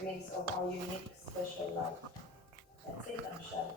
glimpse of our unique, special life. That's it, I'm shut.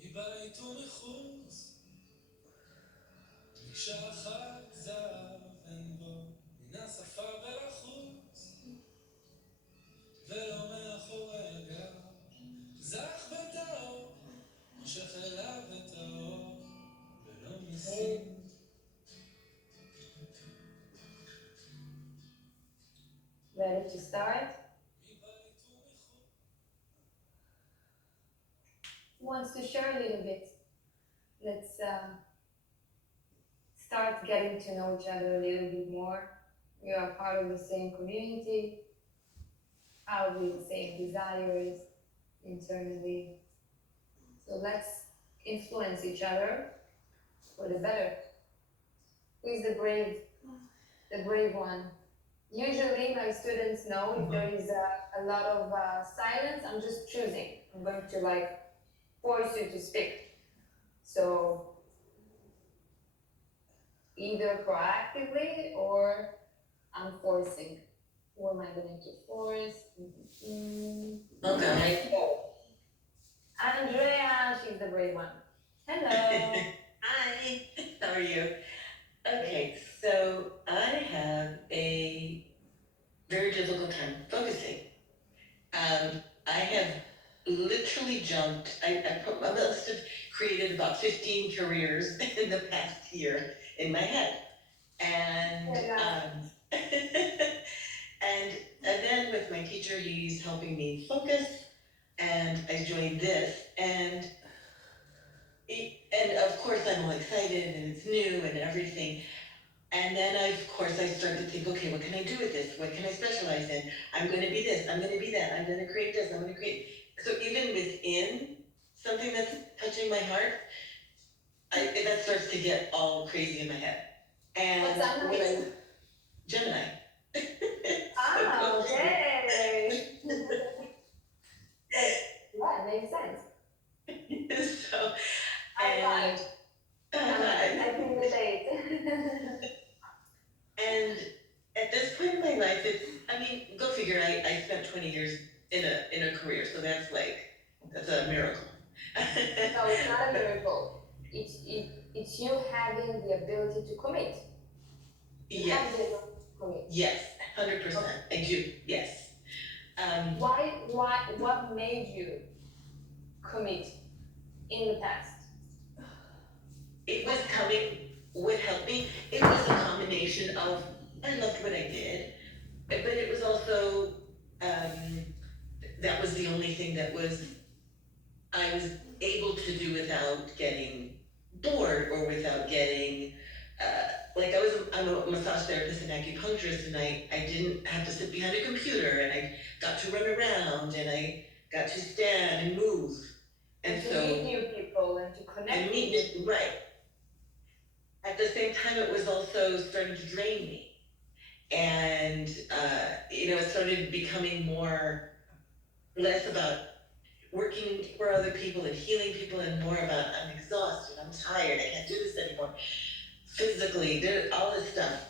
מבית ומחוץ, מקשה אחת זהב אין בו, מן השפה ולחוץ, ולא מאחורי הגב, זך בטהור, מושך אליו את האור, ולא משים. Ready to start? Who wants to share a little bit? Let's start getting to know each other a little bit more. We are part of the same community, probably the same desires internally. So let's influence each other for the better. Who is the brave one? Usually my students know if there is a lot of silence, I'm just choosing. I'm going to force you to speak. So either proactively or I'm forcing. Who am I going to force? Okay. Andrea, she's the brave one. Hello. Hi. How are you? Okay, so I have a very difficult time focusing. I have literally jumped, I must have created about 15 careers in the past year in my head. And, Yeah. and then with my teacher, he's helping me focus, and I joined this, and of course I'm all excited and it's new and everything. And then of course I started to think, okay, what can I do with this? What can I specialize in? I'm going to be this, I'm going to be that, I'm going to create this, I'm going to create. So even within something that's touching my heart, that starts to get all crazy in my head. What And sign are when you? I, Gemini. So Ah, go figure. okay. That, yeah, makes sense. So, High and, five. I can relate. and at this point in my life, I mean, go figure, I spent 20 years in a career, so that's a miracle. No, it's not a miracle. It's you having the ability to commit. You Yes, have the ability to commit. yes, 100%, I do, yes. What made you commit in the past? It was coming, what helped me, it was a combination of, I loved what I did, but it was also, um, that was the only thing I was able to do without getting bored or without getting, like I'm a massage therapist and acupuncturist, and I didn't have to sit behind a computer, and I got to run around, and I got to stand and move. And And to meet so, new people and to and connect with meet, new people. right. At the same time, it was also starting to drain me. And, it started becoming less about working for other people and healing people, and more about I'm exhausted, I'm tired, I can't do this anymore. Physically, all this stuff.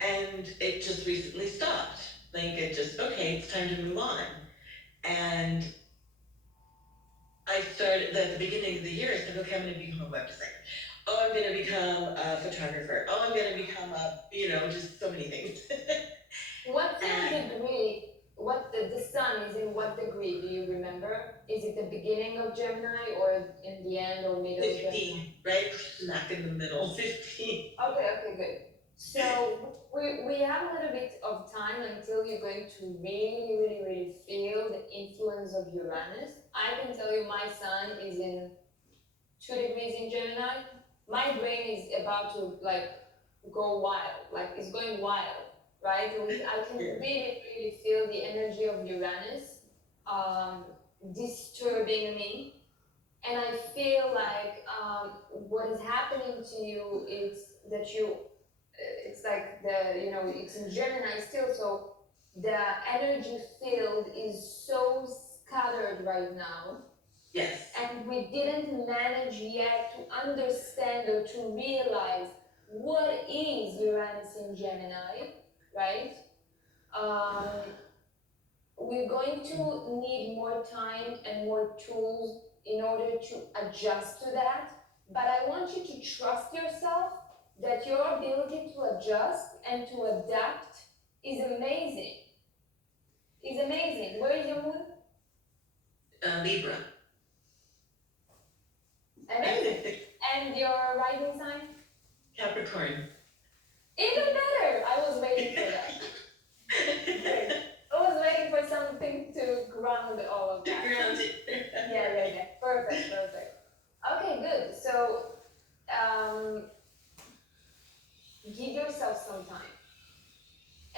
And it just recently stopped. Like it just, okay, it's time to move on. And I started at the beginning of the year, I said, okay, I'm going to become a web designer. Oh, I'm going to become a photographer. Oh, I'm going to become just so many things. What's your And degree? What the sun is in what degree? Do you remember? Is it the beginning of Gemini or in the end or middle of 15, Gemini? right? Smack in the middle, 15. Okay, good. So we have a little bit of time until you're going to really feel the influence of Uranus. I can tell you my sun is in 2 degrees in Gemini. My brain is about to like go wild, like it's going wild, right? I can Yeah. really feel the energy of Uranus um, disturbing me, and I feel like what is happening to you is that it's like it's in Gemini still, so the energy field is so scattered right now, Yes. and we didn't manage yet to understand or to realize what is Uranus in Gemini, right? Um, we're going to need more time and more tools in order to adjust to that. But I want you to trust yourself that your ability to adjust and to adapt is amazing. Is amazing. Where is your moon? Libra. Amazing. And your rising sign? Capricorn. Even better. I was waiting for that. Great. I was waiting for something to ground all of that. Ground it. Yeah. Perfect. Okay, good. So give yourself some time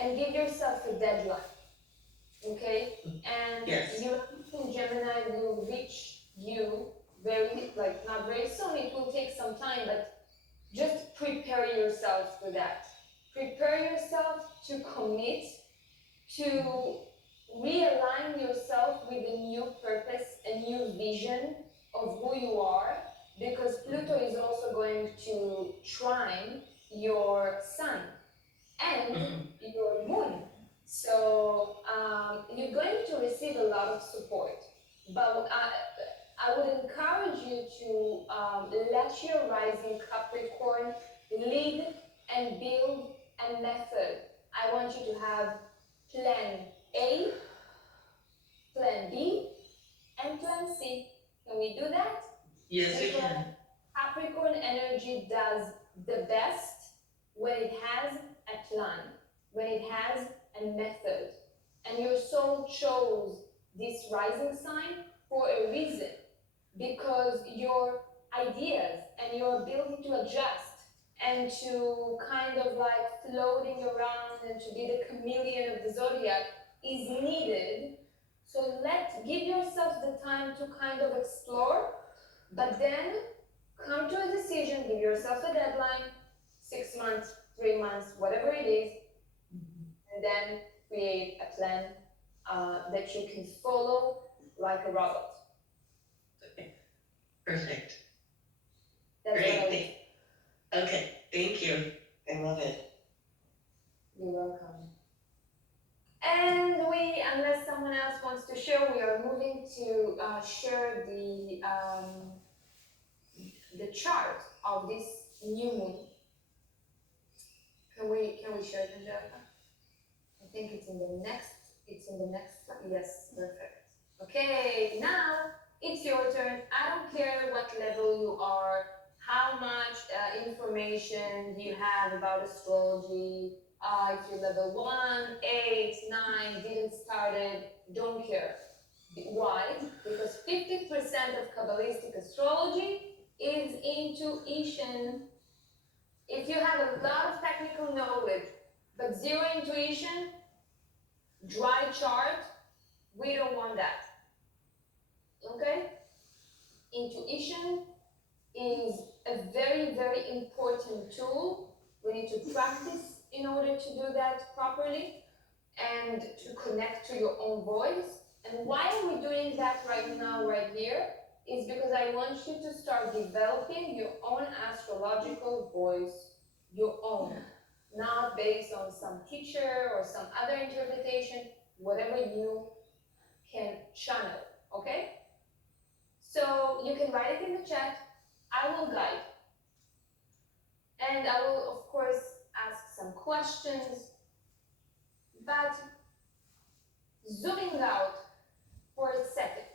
and give yourself a deadline. Okay? And Yes. Uranus in Gemini will reach you very, like, not very soon, it will take some time, but just prepare yourself for that. Prepare yourself to commit, to realign yourself with a new purpose, a new vision of who you are, because Pluto is also going to trine your sun and your moon. So you're going to receive a lot of support. But I would encourage you to let your rising Capricorn lead and build a method. I want you to have plan A, plan B, and plan C. Can we do that? Yes, we can. Capricorn energy does the best when it has a plan, when it has a method. And your soul chose this rising sign for a reason, because your ideas and your ability to adjust and to kind of like floating around and to be the chameleon of the zodiac is needed. So give yourself the time to kind of explore, but then come to a decision, give yourself a deadline, 6 months, 3 months, whatever it is, and then create a plan that you can follow like a robot. Perfect. That's Great. what I Okay, thank you. I love it. You're welcome. And unless someone else wants to share, we are moving to share the chart of this new moon. Can we share it, Angelica? I think it's in the next slide. Yes, perfect. Okay, now it's your turn. I don't care what level you are, how much information you have about astrology. If you're level 1, 8, 9, didn't start it, don't care. Why? Because 50% of Kabbalistic astrology is intuition. If you have a lot of technical knowledge, but zero intuition, dry chart, we don't want that. Okay? Intuition is a very, very important tool. We need to practice in order to do that properly and to connect to your own voice. And why are we doing that right now, right here? Is because I want you to start developing your own astrological voice, your own, not based on some teacher or some other interpretation, whatever you can channel, okay? So you can write it in the chat. I will guide. And I will, of course, ask some questions. But zooming out for a second,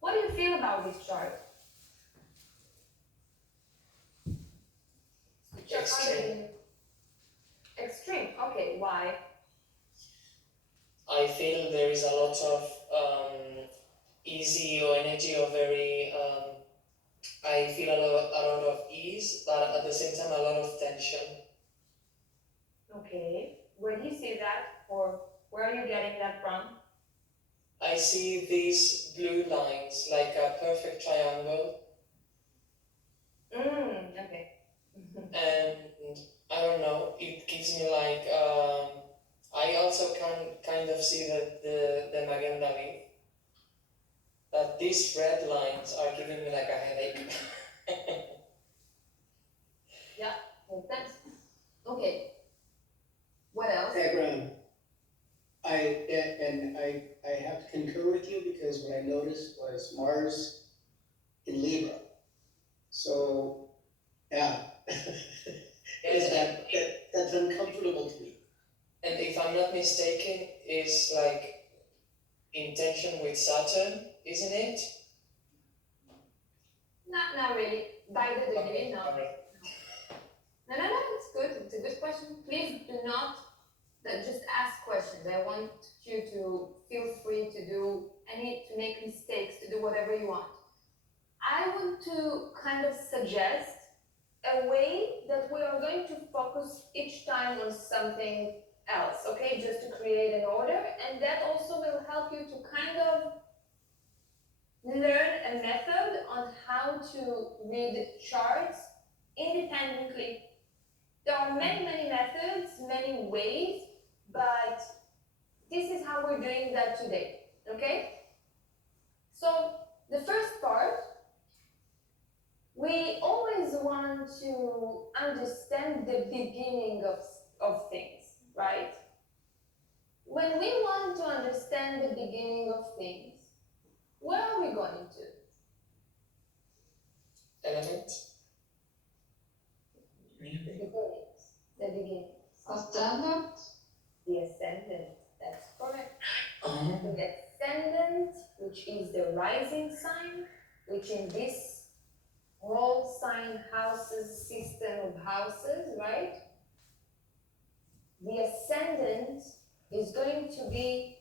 what do you feel about this chart? Extreme. Extreme, okay, why? I feel there is a lot of easy or energy or very, I feel a lot of ease, but at the same time a lot of tension. Okay, where do you see that, or where are you getting that from? I see these blue lines like a perfect triangle, Okay. and I don't know, it gives me like, I also can kind of see the Magenta leaf, that these red lines are giving me like a headache. Yeah, makes sense. Okay. What else? Abraham, I have to concur with you because what I noticed was Mars in Libra. So, yeah, Yes, that's uncomfortable to me. and if I'm not mistaken, is like in tension with Saturn, isn't it? Not really. By the degree, no. Alright. No, it's good. It's a good question. Please do not just ask questions. I want you to feel free to make mistakes, to do whatever you want. I want to kind of suggest a way that we are going to focus each time on something else, okay? Just to create an order, and that also will help you to kind of learn a method on how to read charts independently. There are many methods, many ways, but this is how we're doing that today, okay? So the first part, we always want to understand the beginning of things, right? When we want to understand the beginning of things, Where are we going to? Element. The beginnings. The beginnings. Ascendant. The ascendant. That's correct. Oh, The ascendant, which is the rising sign, which in this whole sign houses system of houses, right? The ascendant is going to be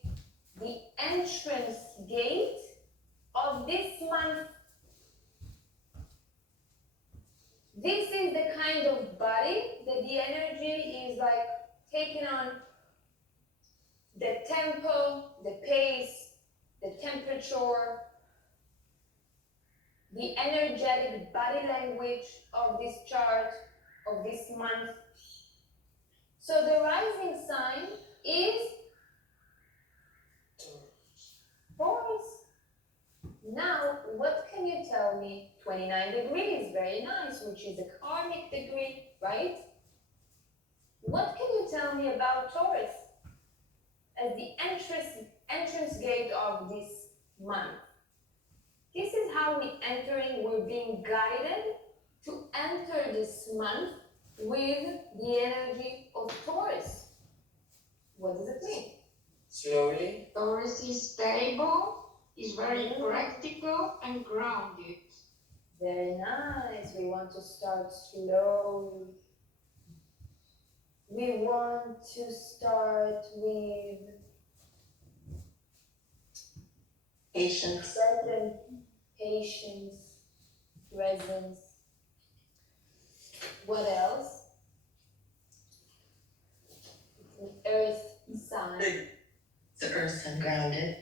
the entrance gate of this month. This is the kind of body that the energy is like taking on the tempo, the pace, the temperature, the energetic body language of this chart, of this month. So the rising sign is Taurus. Now, what can you tell me? 29 degrees, very nice, which is a karmic degree, right? What can you tell me about Taurus as the entrance gate of this month? This is how we're being guided to enter this month with the energy of Taurus. What does it mean? Slowly. Taurus is stable, is very practical and grounded. Very nice. We want to start slowly. We want to start with patience. certain patience, presence. What else? It's an earth sign. It's the earth and grounded.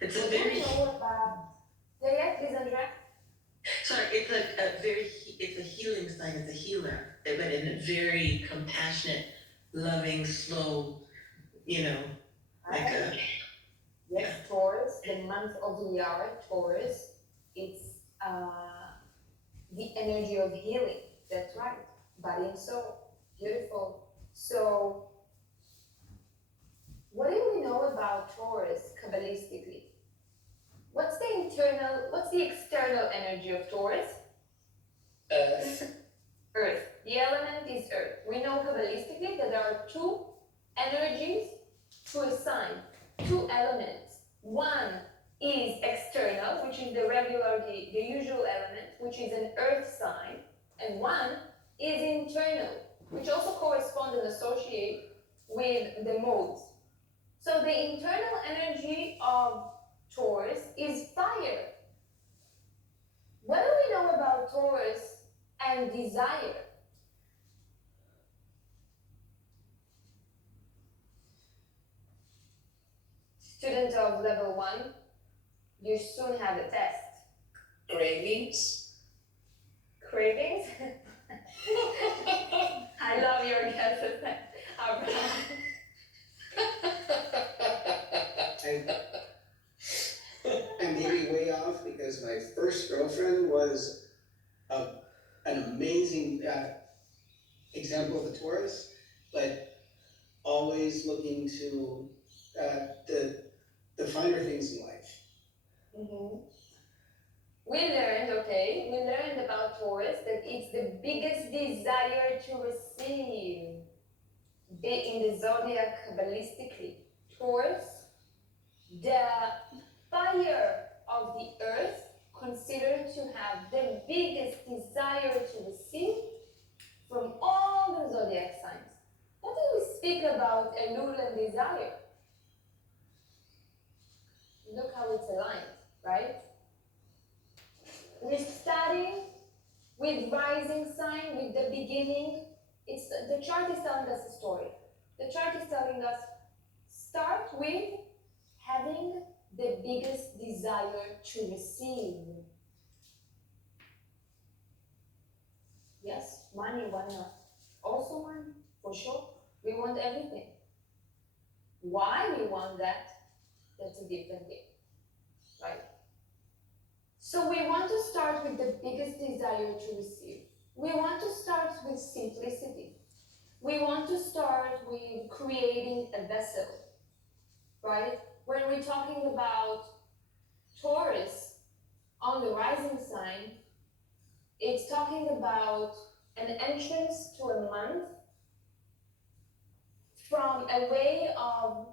It's a What very, do you know about? Yeah, please, Andrea. sorry, it's a very, it's a healing sign, it's a healer, but in a very compassionate, loving, slow, like a, Yes, Taurus, the month of the year, Taurus, it's the energy of healing. That's right. Body and soul. Beautiful. So, what do we know about Taurus Kabbalistically? What's the external energy of Taurus? Earth. Earth. The element is earth. We know Kabbalistically that there are two energies to a sign, two elements. One is external, which is the usual element, which is an earth sign, and one is internal, which also correspond and associate with the modes. So the internal energy of Taurus is fire. What do we know about Taurus and desire? Student of level 1, you soon have a test. Cravings. Cravings? I love your guesses, Abraham. I may be way off because my first girlfriend was an amazing example of a Taurus, but always looking to the finer things in life. Mm-hmm. We learned about Taurus that it's the biggest desire to receive in the zodiac Kabbalistically. Taurus, the fire of the earth, considered to have the biggest desire to receive from all the zodiac signs. What do we speak about Elul and desire? Look how it's aligned, right? We're starting with rising sign, with the beginning. The chart is telling us a story. The chart is telling us, start with having the biggest desire to receive. Yes, money, why not? Also money, for sure. We want everything. Why we want that, that's a different thing, right? So we want to start with the biggest desire to receive. We want to start with simplicity. We want to start with creating a vessel, right? When we're talking about Taurus on the rising sign, it's talking about an entrance to a month from a way of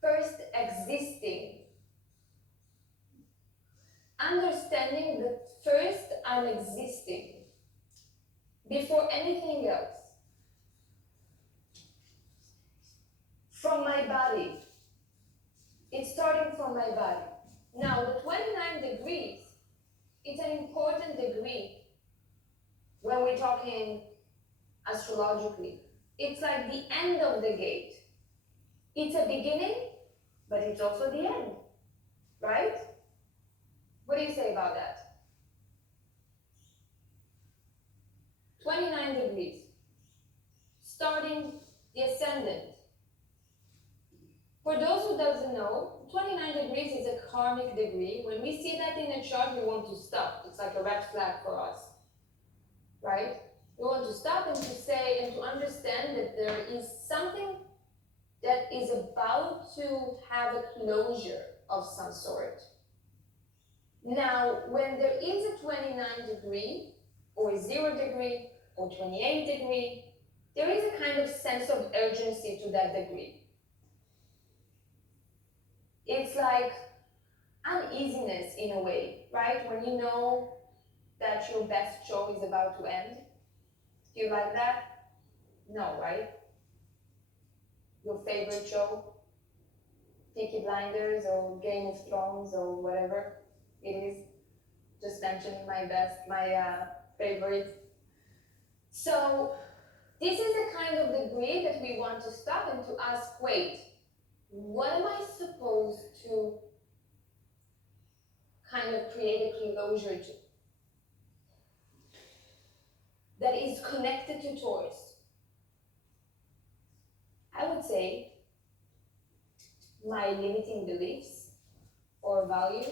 first existing, understanding that first I'm existing before anything else. From my body. It's starting from my body. Now, the 29 degrees, it's an important degree when we're talking astrologically. It's like the end of the gate. It's a beginning, but it's also the end, right? What do you say about that? 29 degrees, starting the ascendant. For those who doesn't know, 29 degrees is a karmic degree. When we see that in a chart, we want to stop. It's like a red flag for us, right? We want to stop and to say and to understand that there is something that is about to have a closure of some sort. Now, when there is a 29 degree, or 0 degree, or 28 degree, there is a kind of sense of urgency to that degree. It's like uneasiness in a way, right? When you know that your best show is about to end. Do you like that? No, right? Your favorite show? Peaky Blinders or Game of Thrones or whatever it is. Just mentioning my favorite. So this is the kind of degree that we want to stop and to ask, wait, what am I supposed to kind of create a closure to? That is connected to Taurus. I would say my limiting beliefs or value